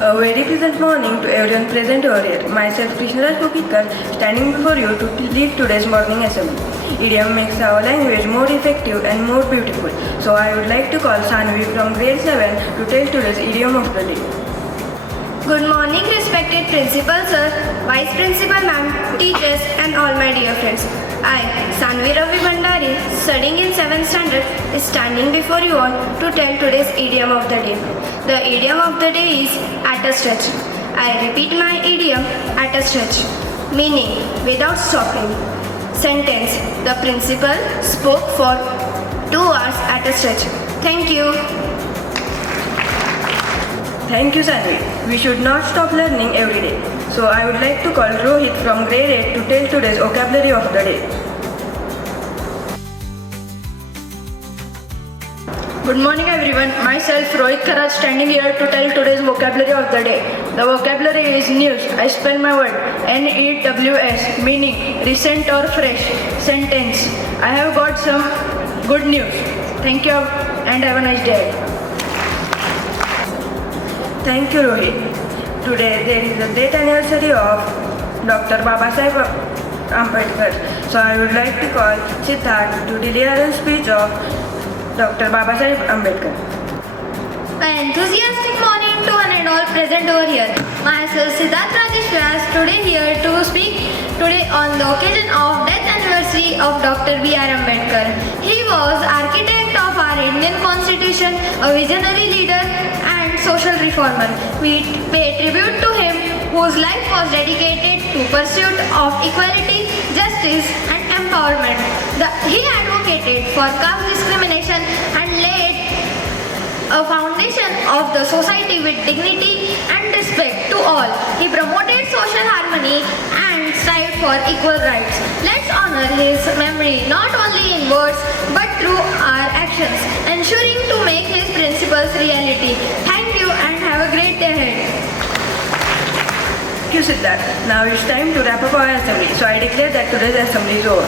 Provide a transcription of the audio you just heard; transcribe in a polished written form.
A very pleasant morning to everyone present over here. Myself, Krishna Kokikar, standing before you to lead today's morning assembly. Idiom makes our language more effective and more beautiful. So I would like to call Sanvi from grade 7 to tell today's idiom of the day. Good morning, respected Principal Sir, Vice Principal Ma'am, teachers and all my dear friends. I, Sanvi Ravi Bhandari, studying in 7th standard, is standing before you all to tell today's idiom of the day. The idiom of the day is at a stretch. I repeat my idiom, at a stretch, meaning without stopping. Sentence: the principal spoke for 2 hours at a stretch. Thank you. Thank you, Sanvi. We should not stop learning every day. So I would like to call Rohit from grade 8 to tell today's vocabulary of the day. Good morning everyone, myself Rohit Kharaj standing here to tell today's vocabulary of the day. The vocabulary is news. I spell my word NEWS, meaning recent or fresh. Sentence: I have got some good news. Thank you and have a nice day. Thank you, Rohit. Today there is the death anniversary of Dr. Babasaheb Ambedkar. So I would like to call Siddharth to deliver a speech of Dr. Babasaheb Ambedkar. An enthusiastic morning to one and all present over here. Myself Siddharth Rajesh Vyas today here to speak today on the occasion of death anniversary of Dr. B.R. Ambedkar. He was architect of our Indian Constitution, a visionary leader and social reformer. We pay tribute to him whose life was dedicated to pursuit of equality, justice and empowerment. He advocated for caste discrimination and laid a foundation of the society with dignity and respect to all. He promoted social harmony and strived for equal rights. Let's honor his memory not only in words but through our actions, ensuring to make his principles reality. Thank you and have a great day ahead. Thank you, Siddharth. Now it's time to wrap up our assembly. So I declare that today's assembly is over.